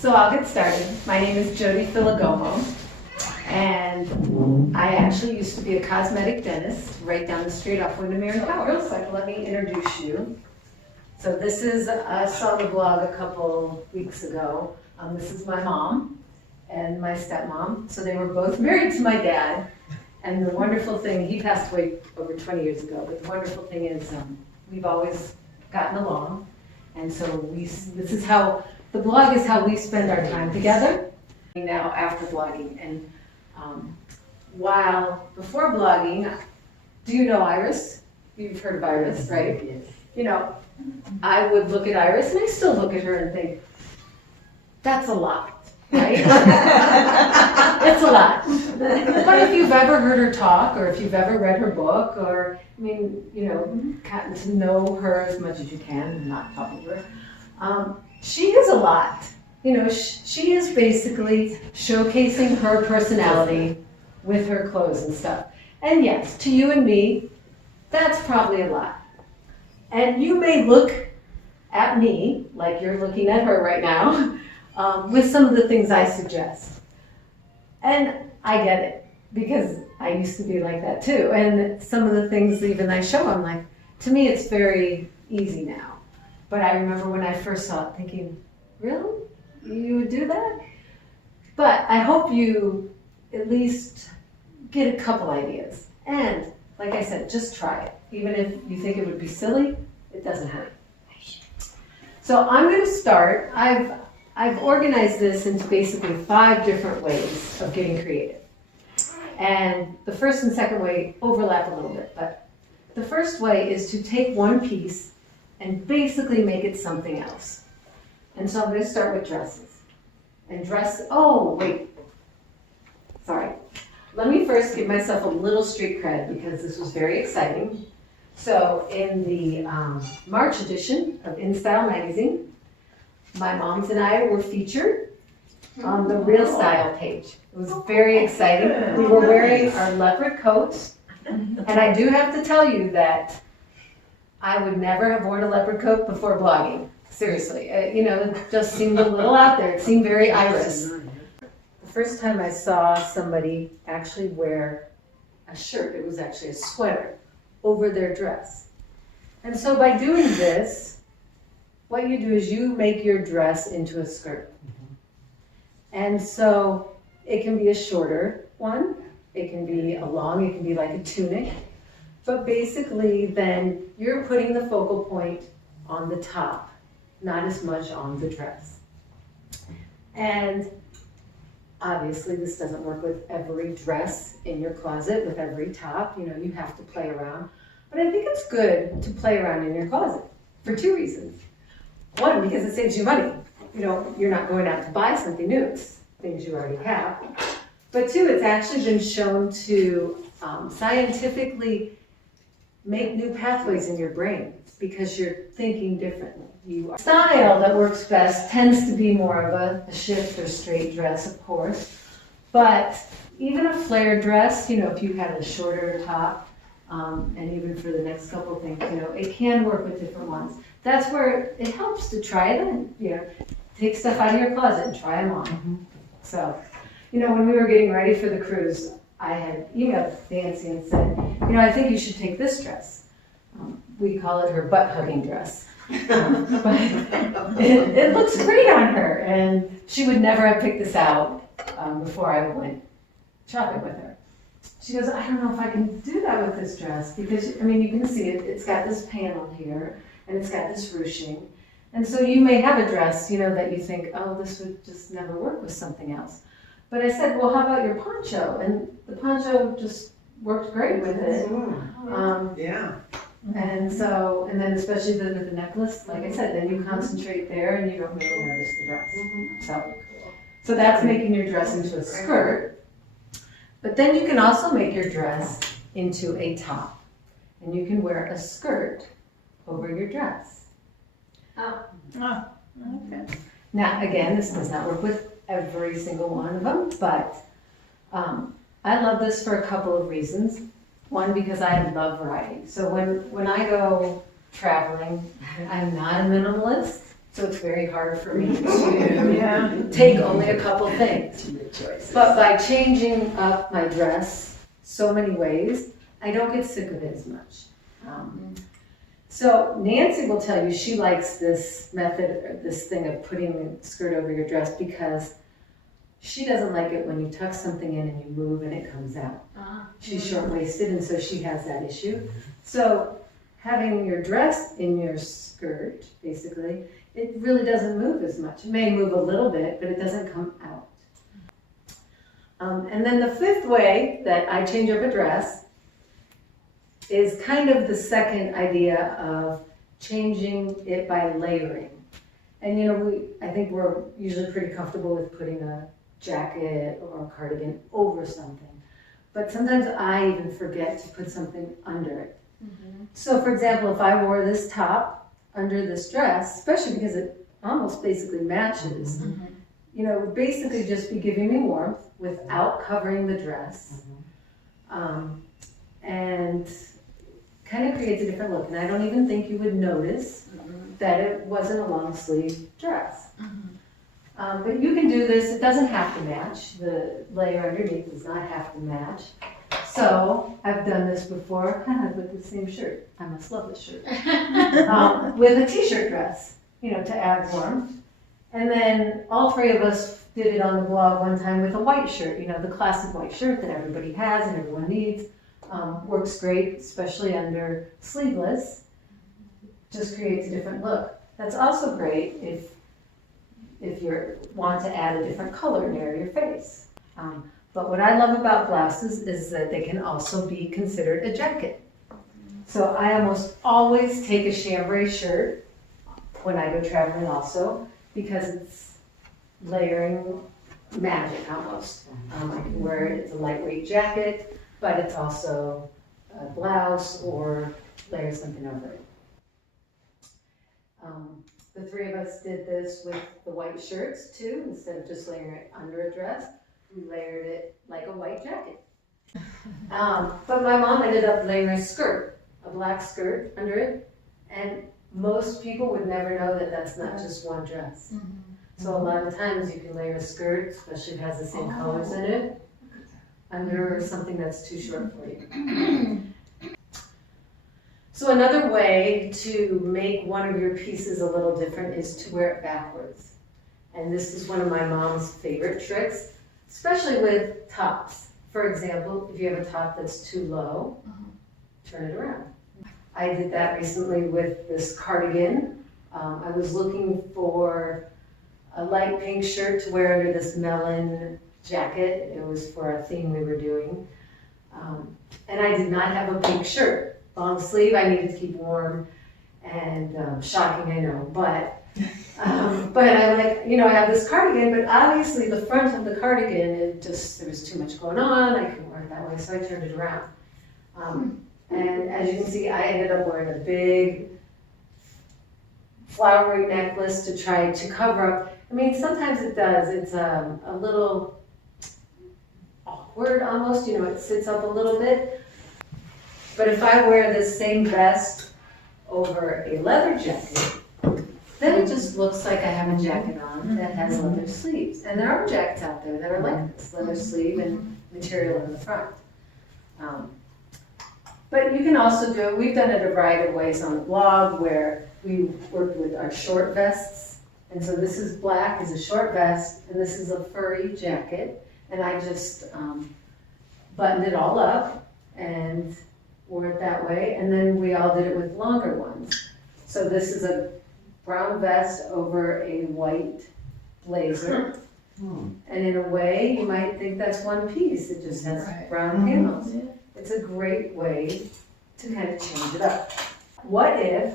So I'll get started. My name is Jodie Filigomo, and I actually used to be a cosmetic dentist right down the street off Windermere and Power. Real quick, let me introduce you. So this is, I saw the blog a couple weeks ago. This is my mom and my stepmom. So they were both married to my dad. And the wonderful thing, he passed away over 20 years ago, but the wonderful thing is we've always gotten along. And so this is how, the blog is how we spend our time together now after blogging. And while before blogging, do you know Iris? You've heard of Iris, right? Yes. You know, I would look at Iris, and I still look at her and think, that's a lot, right? It's a lot. But if you've ever heard her talk, or if you've ever read her book, or, I mean, you know, gotten to know her as much as you can, not talking to her, she is a lot. You know, she is basically showcasing her personality with her clothes and stuff. And yes, to you and me, that's probably a lot. And you may look at me like you're looking at her right now with some of the things I suggest. And I get it, because I used to be like that too. And some of the things even I show, I'm like, to me it's very easy now. But I remember when I first saw it thinking, really? You would do that? But I hope you at least get a couple ideas. And like I said, just try it. Even if you think it would be silly, it doesn't hurt. So I'm going to start. I've organized this into basically 5 different ways of getting creative. And the first and second way overlap a little bit, but the first way is to take one piece and basically make it something else. And so I'm going to start with dresses. And oh, wait. Sorry. Let me first give myself a little street cred, because this was very exciting. So in the March edition of InStyle magazine, my moms and I were featured on the Real Style page. It was very exciting. We were wearing our leopard coats, and I do have to tell you that I would never have worn a leopard coat before blogging. Seriously, you know, it just seemed a little out there. It seemed very Iris. The first time I saw somebody actually wear a shirt, it was actually a sweater, over their dress. And so by doing this, what you do is you make your dress into a skirt. And so it can be a shorter one, it can be a long, it can be like a tunic. But basically then you're putting the focal point on the top, not as much on the dress. And obviously this doesn't work with every dress in your closet, with every top, you know, you have to play around. But I think it's good to play around in your closet for 2 reasons. One, because it saves you money. You know, you're not going out to buy something new, it's things you already have. But 2, it's actually been shown to scientifically make new pathways in your brain because you're thinking differently. Style that works best tends to be more of a shift or straight dress, of course. But even a flared dress, you know, if you had a shorter top, and even for the next couple of things, you know, it can work with different ones. That's where it helps to try it on, you know, take stuff out of your closet and try them on. Mm-hmm. So, you know, when we were getting ready for the cruise, I had emailed Nancy and said, you know, I think you should take this dress. We call it her butt-hugging dress. But it looks great on her, and she would never have picked this out before I went shopping with her. She goes, I don't know if I can do that with this dress, because, I mean, you can see it, it's got this panel here, and it's got this ruching. And so you may have a dress, you know, that you think, oh, this would just never work with something else. But I said, well, how about your poncho? And the poncho just worked great with it. Yeah. And so, and then especially with the necklace, like I said, then you concentrate there and you don't really notice the dress. So that's making your dress into a skirt. But then you can also make your dress into a top. And you can wear a skirt over your dress. Okay. Now, again, this does not work with every single one of them, but I love this for a couple of reasons. One, because I love variety. So when I go traveling, I'm not a minimalist, so it's very hard for me to take only a couple things. Good choices. But by changing up my dress so many ways, I don't get sick of it as much. So Nancy will tell you she likes this method, or this thing of putting the skirt over your dress because she doesn't like it when you tuck something in and you move and it comes out. She's short-waisted, and so she has that issue. So having your dress in your skirt, basically, it really doesn't move as much. It may move a little bit, but it doesn't come out. And then the fifth way that I change up a dress is kind of the second idea of changing it by layering. And I think we're usually pretty comfortable with putting a jacket or a cardigan over something. But sometimes I even forget to put something under it. So for example, if I wore this top under this dress, especially because it almost basically matches, it would basically just be giving me warmth without covering the dress. And kind of creates a different look. And I don't even think you would notice that it wasn't a long sleeve dress. But you can do this, it doesn't have to match. The layer underneath does not have to match. So I've done this before with the same shirt. I must love this shirt. With a t-shirt dress, to add warmth. And then all three of us did it on the blog one time with a white shirt, the classic white shirt that everybody has and everyone needs. Works great, especially under sleeveless. Just creates a different look. That's also great if you want to add a different color near your face. But what I love about blouses is that they can also be considered a jacket. So I almost always take a chambray shirt when I go traveling also, because it's layering magic almost. I can wear it, it's a lightweight jacket, but it's also a blouse or layer something over it. The three of us did this with the white shirts too. Instead of just layering it under a dress, we layered it like a white jacket. But my mom ended up layering a skirt, a black skirt under it, and most people would never know that that's not just one dress. So a lot of times you can layer a skirt, especially if it has the same colors in it, under something that's too short for you. So another way to make one of your pieces a little different is to wear it backwards. And this is one of my mom's favorite tricks, especially with tops. For example, if you have a top that's too low, turn it around. I did that recently with this cardigan. I was looking for a light pink shirt to wear under this melon jacket. It was for a theme we were doing. And I did not have a pink shirt. Long sleeve, I needed to keep warm, and shocking, I know, but I'm like, I have this cardigan, but obviously the front of the cardigan, there was too much going on, I couldn't wear it that way, so I turned it around. And as you can see, I ended up wearing a big flowery necklace to try to cover up. Sometimes it does, it's a little awkward almost, it sits up a little bit. But if I wear this same vest over a leather jacket, then it just looks like I have a jacket on that has leather sleeves. And there are jackets out there that are like this, leather sleeve and material in the front. But you can also do it, we've done it a variety of ways on the blog where we worked with our short vests. And so this is black, is a short vest, and this is a furry jacket. And I just buttoned it all up and wore it that way, and then we all did it with longer ones. So this is a brown vest over a white blazer. And in a way, you might think that's one piece. It just has brown panels. It's a great way to kind of change it up. What if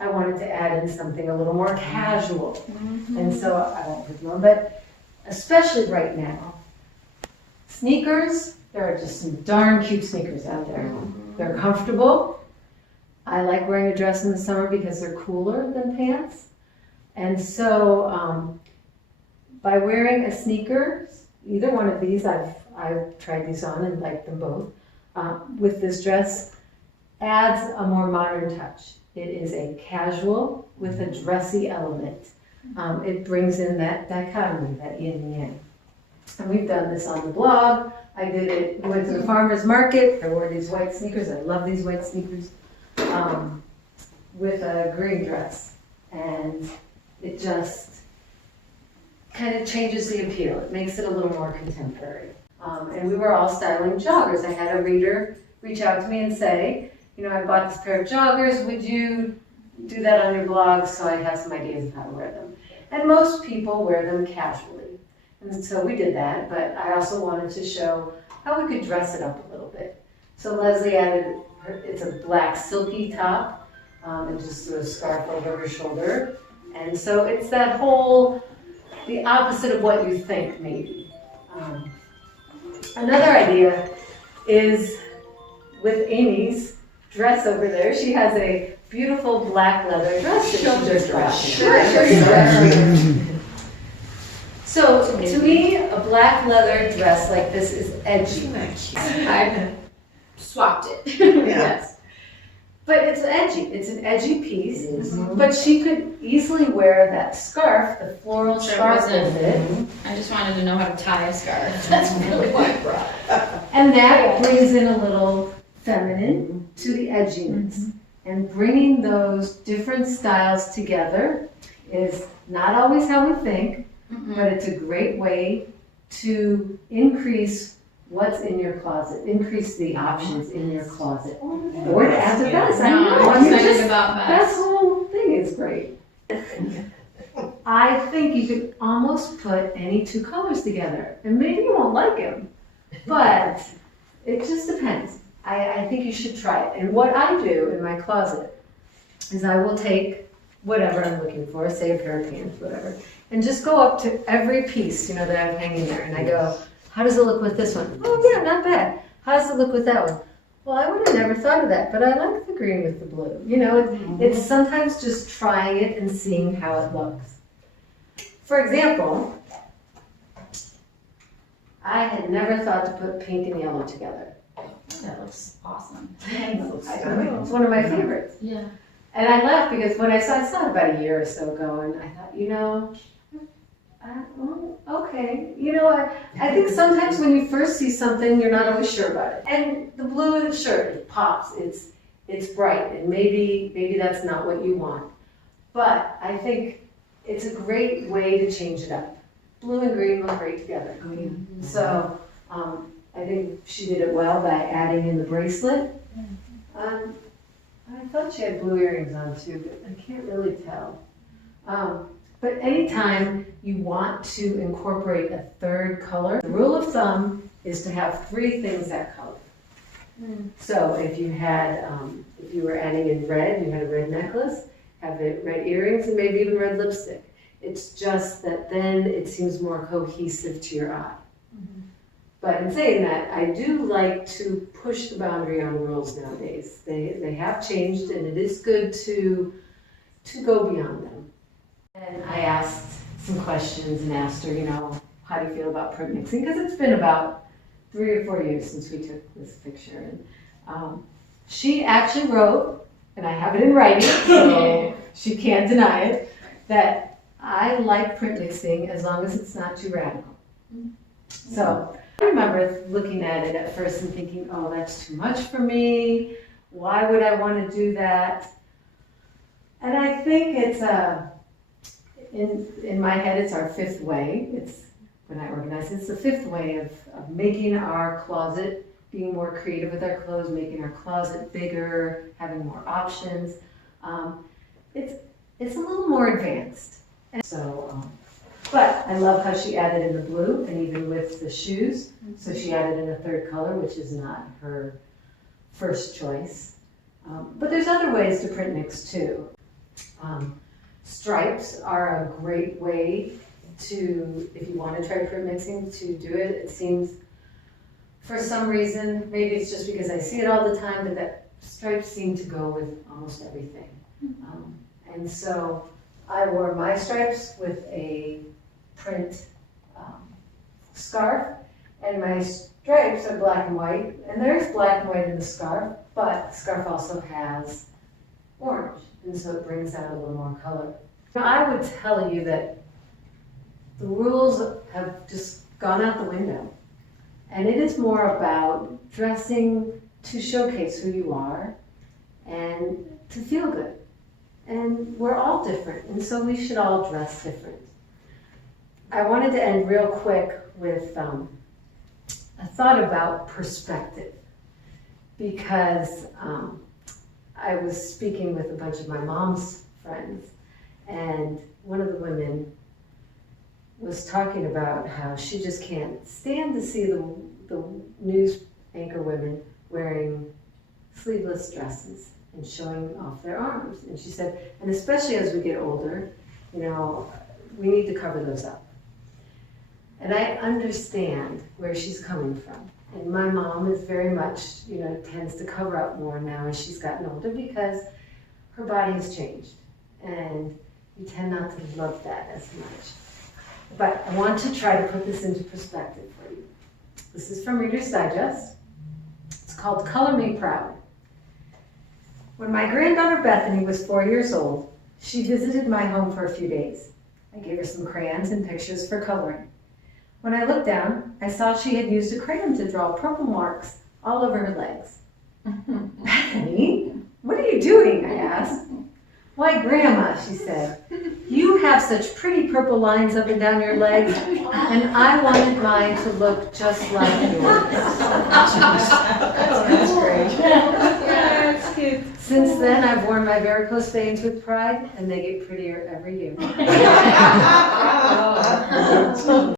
I wanted to add in something a little more casual? And so I won't put them on, but especially right now, sneakers, there are just some darn cute sneakers out there. They're comfortable. I like wearing a dress in the summer because they're cooler than pants. And so by wearing a sneaker, either one of these, I've tried these on and liked them both, with this dress, adds a more modern touch. It is a casual with a dressy element. It brings in that dichotomy, that yin and yang. And we've done this on the blog. I did it, we went to the farmer's market, I wore these white sneakers, I love these white sneakers, with a green dress. And it just kind of changes the appeal. It makes it a little more contemporary. And we were all styling joggers. I had a reader reach out to me and say, you know, I bought this pair of joggers, would you do that on your blog so I have some ideas of how to wear them? And most people wear them casually. And so we did that, but I also wanted to show how we could dress it up a little bit. So Leslie added, it's a black silky top, and just threw a scarf over her shoulder. And so it's that whole, the opposite of what you think, maybe. Another idea is with Amy's dress over there. She has a beautiful black leather dress that she just brought. Sure. So to me, a black leather dress like this is edgy. I swapped it. Yes. But it's edgy. It's an edgy piece. But she could easily wear that scarf, the floral scarf with it. I just wanted to know how to tie a scarf. That's really what I brought. And that brings in a little feminine to the edginess. And bringing those different styles together is not always how we think, but it's a great way to increase what's in your closet, increase the options in your closet. Or to add the best. I know, I'm you excited just, about that best. whole thing is great. I think you could almost put any two colors together, and maybe you won't like them, but it just depends. I think you should try it. And what I do in my closet is I will take whatever I'm looking for, say a pair of pants, whatever, and just go up to every piece, you know, that I'm hanging there, and I go, how does it look with this one? Oh yeah, not bad. How does it look with that one? Well, I would have never thought of that, but I like the green with the blue. You know, it's sometimes just trying it and seeing how it looks. For example, I had never thought to put pink and yellow together. That looks awesome. It's one of my favorites. Yeah. And I laughed because when I saw it about a year or so ago, and I thought, you know, okay. You know, I think sometimes when you first see something, you're not always sure about it. And the blue in the shirt, it pops, it's bright, and maybe that's not what you want. But I think it's a great way to change it up. Blue and green look great together. So I think she did it well by adding in the bracelet. I thought she had blue earrings on too, but I can't really tell. But anytime you want to incorporate a third color, the rule of thumb is to have 3 things that color. So if you had, if you were adding in red, you had a red necklace, have the red earrings, and maybe even red lipstick. It's just that then it seems more cohesive to your eye. But in saying that, I do like to push the boundary on rules nowadays. They have changed, and it is good to go beyond them. And I asked some questions and asked her, you know, how do you feel about print mixing? Because it's been about 3 or 4 years since we took this picture. And she actually wrote, and I have it in writing, so she can't deny it, that I like print mixing as long as it's not too radical. So I remember looking at it at first and thinking, oh, that's too much for me. Why would I want to do that? And I think it's in my head, it's our 5th way. It's when I organize it, it's the 5th way of making our closet, being more creative with our clothes, making our closet bigger, having more options. It's a little more advanced. And so, but I love how she added in the blue, and even with the shoes. So she added in a 3rd color, which is not her first choice. But there's other ways to print mix too. Stripes are a great way to, if you want to try print mixing, to do it. It seems, for some reason, maybe it's just because I see it all the time, but that stripes seem to go with almost everything. And so I wore my stripes with a print scarf, and my stripes are black and white, and there's black and white in the scarf, but the scarf also has orange, and so it brings out a little more color. I would tell you that the rules have just gone out the window. And it is more about dressing to showcase who you are and to feel good. And we're all different, and so we should all dress different. I wanted to end real quick with a thought about perspective, because I was speaking with a bunch of my mom's friends, and one of the women was talking about how she just can't stand to see the news anchor women wearing sleeveless dresses and showing off their arms. And she said, and especially as we get older, you know, we need to cover those up. And I understand where she's coming from. And my mom is very much, you know, tends to cover up more now as she's gotten older because her body has changed. And you tend not to love that as much. But I want to try to put this into perspective for you. This is from Reader's Digest. It's called Color Me Proud. When my granddaughter Bethany was 4 years old, she visited my home for a few days. I gave her some crayons and pictures for coloring. When I looked down, I saw she had used a crayon to draw purple marks all over her legs. Bethany, what are you doing? I asked. Why, Grandma, she said, you have such pretty purple lines up and down your legs, and I wanted mine to look just like yours. That's great. That's cute. Since then, I've worn my varicose veins with pride, and they get prettier every year.